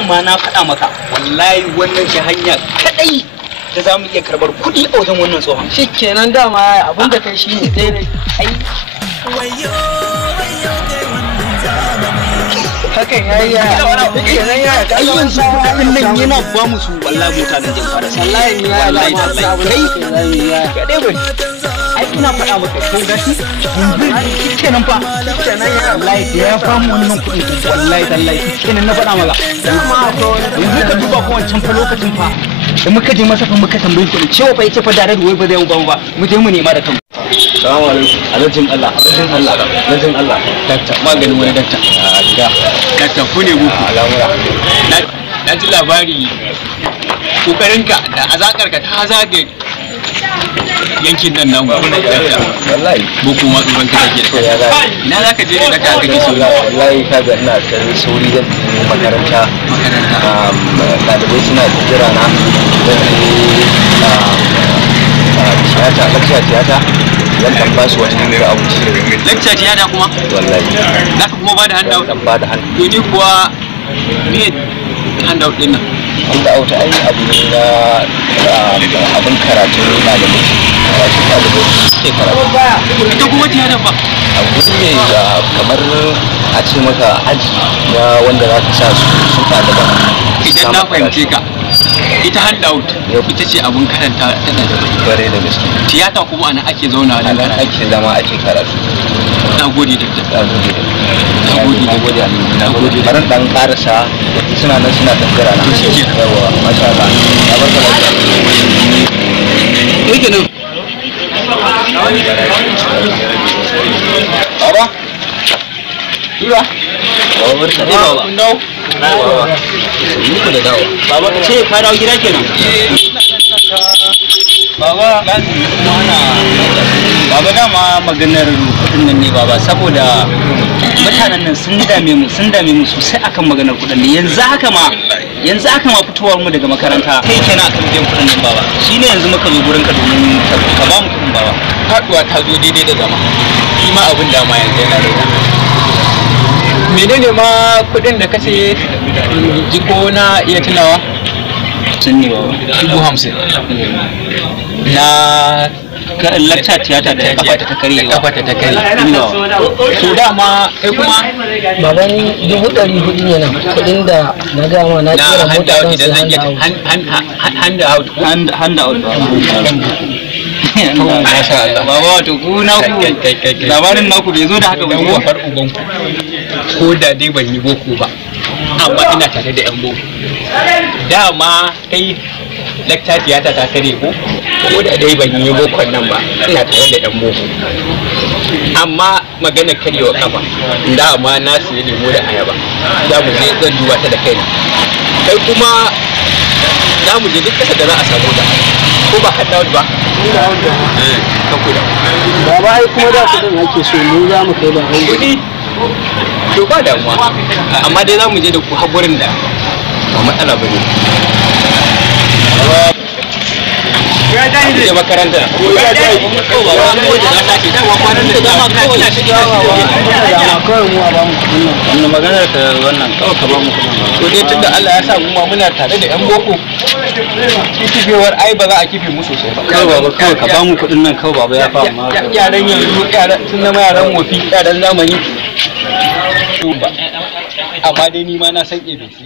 dama na faɗa maka wallahi wannan shi hanya kadai da za mu iya karɓar kuɗi a wajen wannan tsohon. Shikenan dama abin da kai shi ne daidai. Ai. Hakan yayi ya. Shikenan ya ga ayyan su kuɗin nan yana ba mu su wallahi mutanen jin fara. Wallahi ni ya wallahi kai ga dai bari. Ai ina faɗa maka to gashi shikenan fa shikenan ya wallahi da ya famu wannan kuɗin wallahi tallahi shikenan na faɗa maka. Yanzu ka duba ko wancan fa lokacin fa da muka je masa fa muka tambayi kuɗi cewa fa yace fa da wai ba zai mu ba mu je mu nema da kanmu. Assalamu alaikum. Alajin Allah, alajin Allah. Dakta, maganin wani dakta. Dakta ku ne muku. Al'amura. Na ji labari kokarinka da azakarka ta zage yankin nan namu. Wallahi. Boko ma tsoron ka take da. Ina za ka je ne dakta kake so? Wallahi ka ga ina ta sauri zan je makaranta. Ɗalibai suna jira na zan je tiyata zan dan ba su wata hanyar abu lecture tiyata kuma wallahi za ka kuma ba da handout dan ba da handout to ni kuwa me handout din nan handout ai abu ne na abin karatu ɗalibai ke karatu ita kuma tiyata ba abu ne kamar a ce maka aji na wanda za ka sa su ɗaliban idan na fahimce ka ita handout ita ce abun karanta ta da bare da gaske tiyata kuma ana ake zauna da ana ake zama ake karatu na gode da na gode baran dan karasa suna nan suna tangara na yawa masha Allah ya barka lafiya yake nan baba Tura baba barka dai baba ni ko da dawo baba ce ka dawo gida kenan baba kuma ana baba dama maganar kudin nan ne baba saboda mutanen nan sun dame mu sosai akan maganar kudin ne yanzu haka ma fitowar mu daga makaranta kai kenan akan biyan kudin nan baba shine yanzu muka zo gurin ka domin ka ba mu kudin baba faduwa ta zo daidai da zama shi ma abin dama yanzu yana da menene ma kudin da kace jiko na iya tunawa sun ne baba 50,000 na lacca tiyata ta kafa ta kare to dama kai kuma baban 400 ne nan kudin da na gama na kira mota don idan zan yi hand out masha Allah baba wato ku na ku labarin naku bai zo da haka ba ko far uban ku ko da dai ban yi boko ba amma ina tare da yan boko dama kai lecture tiyata ta kare ko da dai ban yi boko nan ba ina tare da yan boko amma magana karewa kafa dama na siya lemo da ayaba za mu je zan duba ta da kaina kai kuma za mu je duk kasa da za a samu da ko ba ka dawo ba ka kuda baba ai kuma da kudin ake so mu za mu kai da kudi to ba damuwa amma dai za mu je da ku haƙurin da ba matsala ba ne je makaranta kawai mu a ba mu kudin nan wannan maganar ka wannan kawai ka ba mu kudin to dai tunda Allah ya sa mu ma muna tare da yan boko kifewar ai ba za a kife mu sosai ba kawai baba kawai ka ba mu kudin nan kawai baba ya fa mu yaran yanzu sun zama yaran wofi yaran zamani amma dai ni ma na san ABC